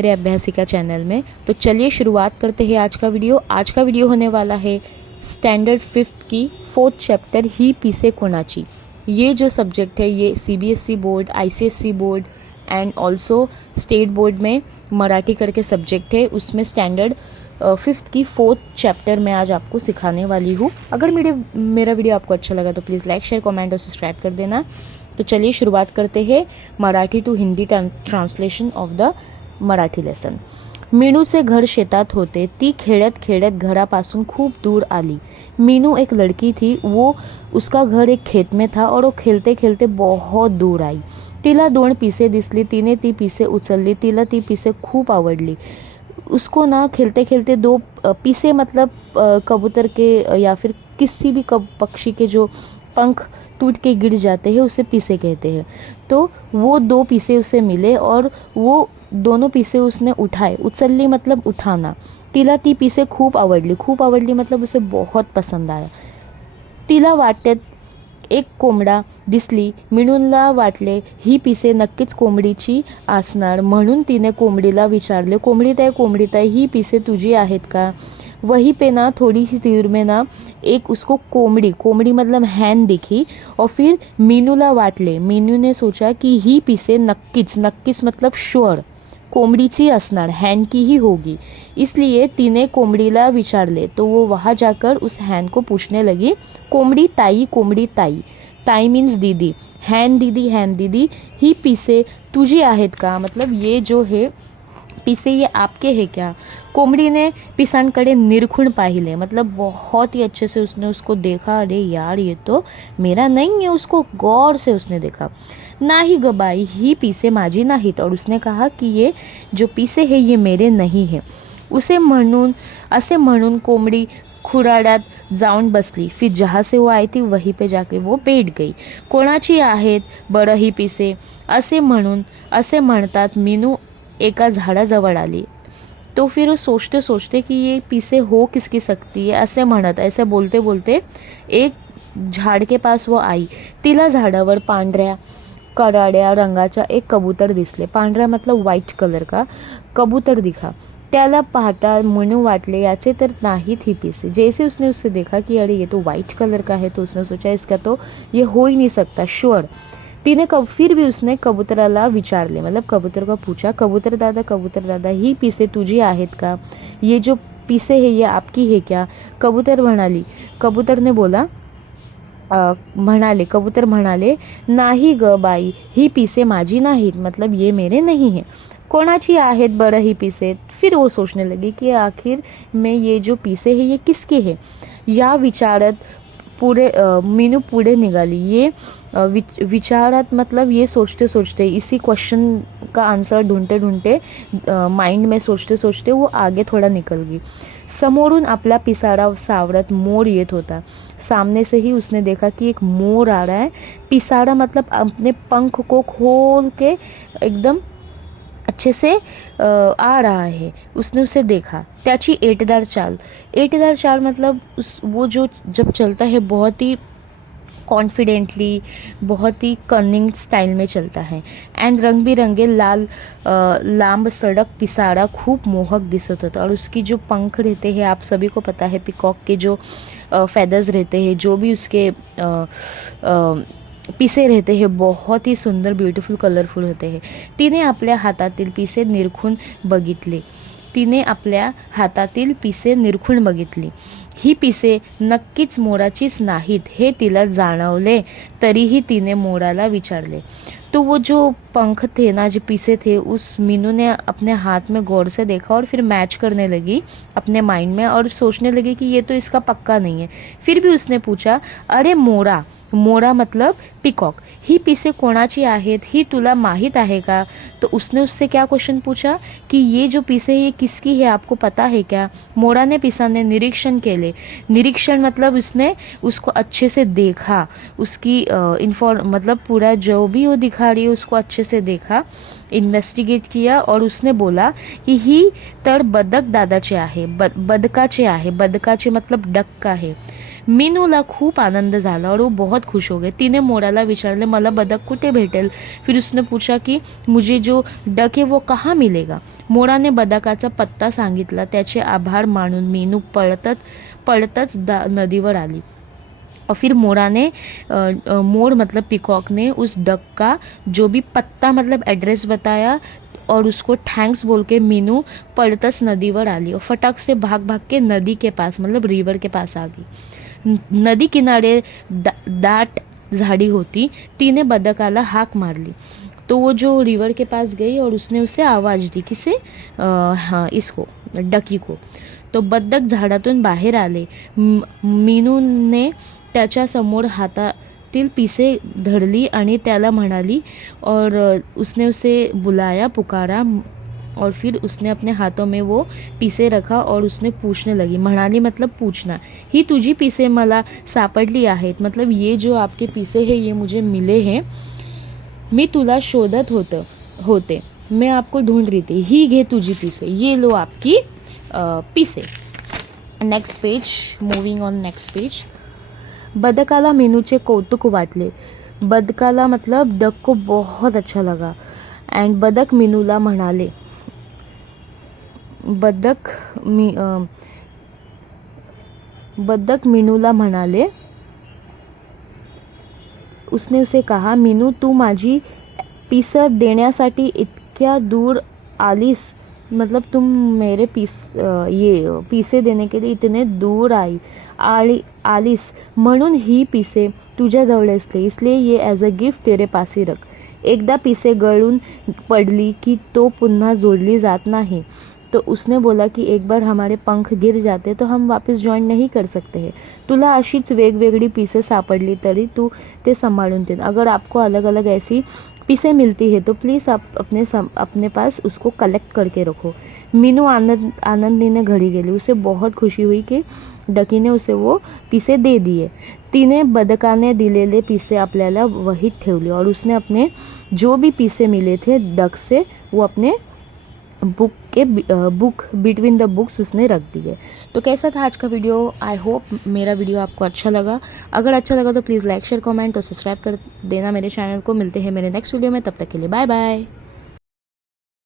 मेरे अभ्यासिका चैनल में। तो चलिए शुरुआत करते हैं आज का वीडियो। आज का वीडियो होने वाला है स्टैंडर्ड 5th की 4th चैप्टर ही पीसे कोणाची। ये जो सब्जेक्ट है ये CBSE board, ICSE board and also state board में मराठी करके सब्जेक्ट है। उसमें स्टैंडर्ड 5th की 4th चैप्टर में आज आपको सिखाने वाली हूँ। अगर मेरा वीडियो आपको अच्छा लगा तो प्लीज़ लाइक, शेयर, कमेंट और सब्सक्राइब कर देना। तो चलिए शुरुआत करते हैं Marathi to Hindi translation of the Marathi lesson. मीनूचे घर शेतात होते। ती खेळत खेळत घरापासून खूप दूर आली। मीनू एक लड़की थी, वो उसका घर एक खेत में था और वो खेलते खेलते बहुत दूर आई। तिला 2 पिसे दिसली। तिने ती पिसे उचलली। तिला ती पिसे खूप आवडली। उसको ना खेलते खेलते 2 पिसे मतलब कबूतर के या फिर किसी भी पक्षी के जो पंख टूट के गिर जाते हैं उसे पीसे कहते हैं। तो वो 2 पीसे उसे मिले और वो दोनों पीसे उसने उठाए। उचलली मतलब उठाना। तिला ती पीसे खूप आवडली। खूप आवडली मतलब उसे बहुत पसंद आया। तिला वाटेत एक कोंबडा दिसली। मिणूला वाटले ही पिसे नक्कीच कोंबडीची असणार, म्हणून तिने कोंबडीला विचारले, कोंबडीताई ही पिसे तुझी आहेत का? वहीं पे ना थोड़ी सी दूर में ना एक उसको कोंबड़ी मतलब हैन दिखी और फिर मीनूला वाटले। मीनू ने सोचा कि ही पिसे नक्कीच मतलब श्योर कोंबडीची असणार, हैन की ही होगी। इसलिए तिने कोंबडीला विचारले। तो वो वहाँ जाकर उस हैन को पूछने लगी, कोंबडी ताई, ताई मीन्स दीदी, हैन दीदी ही पिसे तुझी आहेत का? मतलब ये जो है पिसे ये आपके हैं क्या? कोंबड़ी ने पिसांकडे निरखून पाहिले, मतलब बहुत ही अच्छे से उसने उसको देखा। अरे यार ये तो मेरा नहीं है। उसको गौर से उसने देखा। नाही ग बाई, ही पीसे माझी नाहीत। और उसने कहा कि ये जो पीसे हैं ये मेरे नहीं है। असे म्हणून कोंबडी खुराड्यात जाऊन बसली। फिर जहाँ से वो आई थी वहीं पे जाके वो बैठ गई। कोणाची आहेत बरं ही पिसे? असे म्हणतात मीनू एका झाडाजवळ आली। तो फिर वो सोचते कि ये पीसे हो किसकी सकती है, ऐसे बोलते बोलते एक झाड़ के पास वो आई। तिला झाडावर पांढऱ्या कराड्या रंगाचा एक कबूतर दिसले। पांढरा मतलब व्हाइट कलर का कबूतर दिखा। त्याला पाहता म्हणू वाटले याचे तर नाहीत ही पीसे। जैसे उसने उससे देखा कि अरे ये तो व्हाइट कलर का है, तो उसने सोचा इसका तो ये हो ही नहीं सकता, श्योर। फिर भी उसने कबूतराला विचारले, मतलब कबूतर को पूछा, कबूतर दादा ही पीसे तुझी आहेत का? ये जो पीसे है ये आपकी है क्या? कबूतर म्हणाले नाही ग बाई, ही पीसे माझी नाहीत, मतलब ये मेरे नहीं है। कोणाची आहेत बरं ही पीसे? फिर वो सोचने लगी कि आखिर में ये जो पीसे है ये किसकी है। या विचारत मीनू पुढे निघाली। ये विचारत मतलब ये सोचते इसी क्वेश्चन का आंसर ढूंढते माइंड में सोचते वो आगे थोड़ा निकल गई। समोरून आपला पिसारा सावरत मोर येत होता। सामने से ही उसने देखा कि एक मोर आ रहा है। पिसारा मतलब अपने पंख को खोल के एकदम अच्छे से आ रहा है। उसने उसे देखा। त्याची एटदार चाल मतलब वो जो जब चलता है बहुत ही कॉन्फिडेंटली, बहुत ही कनिंग स्टाइल में चलता है। एंड रंग बिरंगे लांब सड़क पिसारा खूब मोहक दिसत होता। और उसकी जो पंख रहते हैं, आप सभी को पता है पिकॉक के जो फेदर्स रहते हैं, जो भी उसके पिसे रहते हैं बहुत ही सुंदर, ब्यूटीफुल, कलरफुल होते हैं। तिने आपल्या हातातील पिसे निरखून बघितली। ही पिसे नक्कीच मोराचीच नाहीत हे तिला जाणवले। तरीही तिने मोराला विचारले। तो वो जो पंख थे ना, जो पीसे थे, उस मीनू ने अपने हाथ में गौर से देखा और फिर मैच करने लगी अपने माइंड में और सोचने लगी कि ये तो इसका पक्का नहीं है। फिर भी उसने पूछा, अरे मोरा मतलब पिकॉक, ही पिसे कोणाची आहेत, ही तुला माहीत आहे का? तो उसने उससे क्या क्वेश्चन पूछा कि ये जो पिसे है ये किसकी है, आपको पता है क्या? मोराने पिसाने निरीक्षण केले। निरीक्षण मतलब उसने उसको अच्छे से देखा, उसकी मतलब पूरा जो भी वो दिखा रही है उसको अच्छे से देखा, इन्वेस्टिगेट किया और उसने बोला कि ही तर बदक दादाचे आहे, बदकाचे आहे, बदकाचे मतलब डक का है। मीनूला खूप आनंद झाला और वो बहुत खुश हो गए. तिने मोराला विचारले मला बदक कुठे भेटेल. फिर उसने पूछा कि मुझे जो डक है वो कहाँ मिलेगा. मोराने बदकाचा पत्ता सांगितला. त्याचे आभार मानून मीनू पळतच नदीवर आली. और फिर मोर मतलब पिकॉक ने उस डक का जो भी पत्ता मतलब एड्रेस बताया और उसको थैंक्स बोल के मीनू पड़तस नदीवर आली और फटाक से भाग भाग के नदी के पास मतलब रिवर के पास आ गई. नदी किनारे दाट झाड़ी होती. तिने बदकाला हाक मारली तो वो जो रिवर के पास गई और उसने उसे आवाज़ दी. किसे? हाँ, इसको, डकी को. तो बदक झाडातून बाहेर आले. मीनूने त्याच्या समोर हातातील पिसे धरली आणि त्याला म्हणाली और उसने उसे बुलाया, पुकारा और फिर उसने अपने हाथों में वो पिसे रखा और उसने पूछने लगी. म्हणाली मतलब पूछना. ही तुझी पिसे मला सापडली आहेत. मतलब ये जो आपके पिसे हैं ये मुझे मिले हैं. मी तुला शोधत होते. मैं आपको ढूंढ रही थी. ही घे तुझी पिसे. ये लो आपकी पिसे. Next page, moving on next page. बदकाला मीनूचे कौतुक वाटले. बदकाला मतलब डक को बहुत अच्छा लगा. एंड बदक मीनूला म्हणाले. बदक मीनूला म्हणाले. उसने उसे कहा मीनू तू माझी पिस देण्यासाठी इतक्या दूर आलीस. मतलब तुम मेरे पिसे देने के लिए इतने दूर आलीस म्हणून ही पिसे तुझ्याजवळ असले. इसलिए ये ॲज अ गिफ्ट तेरे पास ही रख. एकदा पिसे गळून पडली की तो पुन्हा जोडली जात नाही. तो उसने बोला कि एक बार हमारे पंख गिर जाते तो हम वापस जॉइन नहीं कर सकते हैं. तुला अशीच वेगवेगळी पिसे सापडली तरी तू ते सांभाळून ठेव. अगर आपको अलग अलग ऐसी पिसे मिलती है तो प्लीज़ आप अपने पास उसको कलेक्ट करके रखो. मीनू आनंदीने घरी गेली. उसे बहुत खुशी हुई कि डकीने उसे वो पिसे दे दिए. तिने बदकाने दिलेले पिसे आपल्याला वहीत ठेवले और उसने अपने जो भी पिसे मिले थे डक से वो अपने बुक बिटवीन द बुक्स उसने रख दिए. तो कैसा था आज का वीडियो? आई होप मेरा वीडियो आपको अच्छा लगा. अगर अच्छा लगा तो प्लीज़ लाइक शेयर कमेंट और सब्सक्राइब कर देना मेरे चैनल को. मिलते हैं मेरे नेक्स्ट वीडियो में. तब तक के लिए बाय बाय.